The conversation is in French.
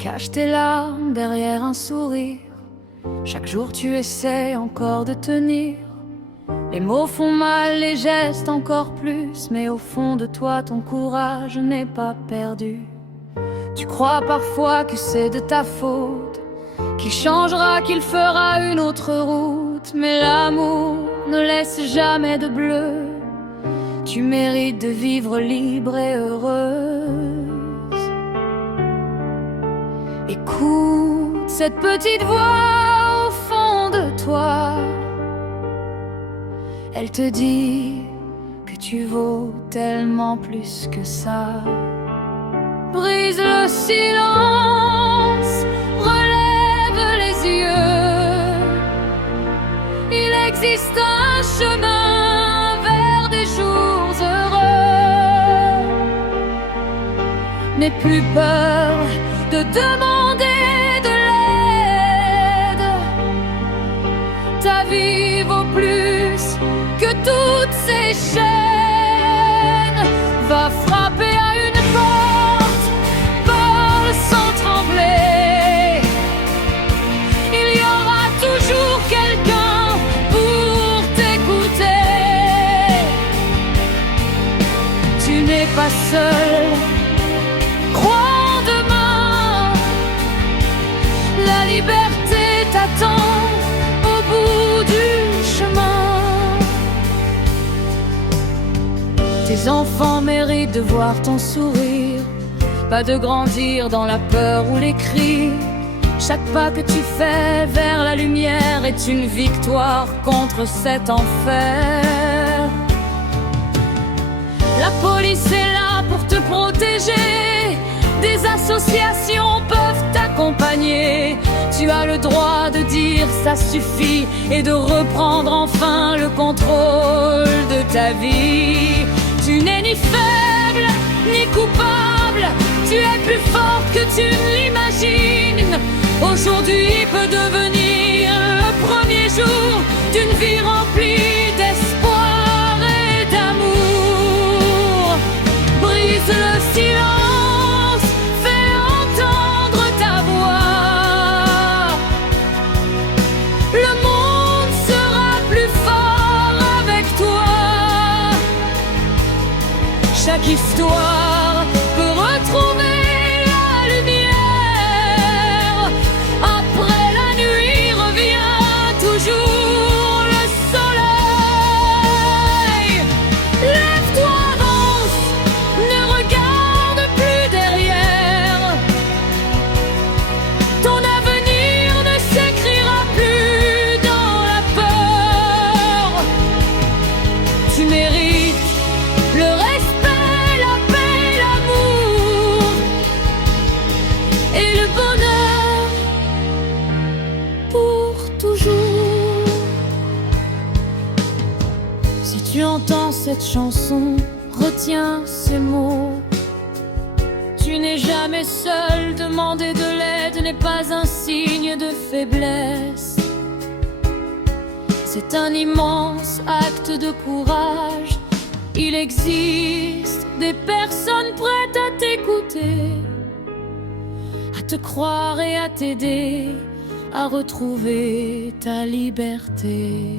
caches tes larmes derrière un sourire. Chaque jour tu essaies encore de tenir. Les mots font mal, les gestes encore plus, mais au fond de toi ton courage n'est pas perdu. Tu crois parfois que c'est de ta faute, qu'il changera, qu'il fera une autre route. Mais l'amour ne laisse jamais de bleu. Tu mérites de vivre libre et heureuse. Écoute cette petite voix au fond de toi. Elle te dit que tu vaux tellement plus que ça. Brise le silence, relève les yeux. Il existe un chemin vers des jours heureux. N'aie plus peur de demander de l'aide. Ta vie vaut plus que toutes ces chaînes. Va frapper à une porte, parle sans trembler. Il y aura toujours quelqu'un pour t'écouter. Tu n'es pas seul, crois en demain. La liberté t'attend au bout du chemin. Tes enfants méritent de voir ton sourire, pas de grandir dans la peur ou les cris. Chaque pas que tu fais vers la lumière est une victoire contre cet enfer. La police est là pour te protéger, des associations peuvent t'accompagner. Tu as le droit de dire ça suffit et de reprendre enfin le contrôle de ta vie. Tu n'es ni faible, ni coupable. Tu es plus fort que tu ne l'imagines. Aujourd'hui peut devenir le premier jour d'une vie remplie d'espoir et d'amour. Brise le silence, fais entendre ta voix. Le monde sera plus fort avec toi. Chaque histoire peut retrouver la lumière. Après la nuit revient toujours le soleil. Lève-toi, avance, ne regarde plus derrière. Ton avenir ne s'écrira plus dans la peur. Tu mérites le respect, la paix, l'amour et le bonheur pour toujours. Si tu entends cette chanson, retiens ces mots. Tu n'es jamais seul, demander de l'aide n'est pas un signe de faiblesse. C'est un immense acte de courage. Il existe des personnes prêtes à t'écouter, à te croire et à t'aider à retrouver ta liberté.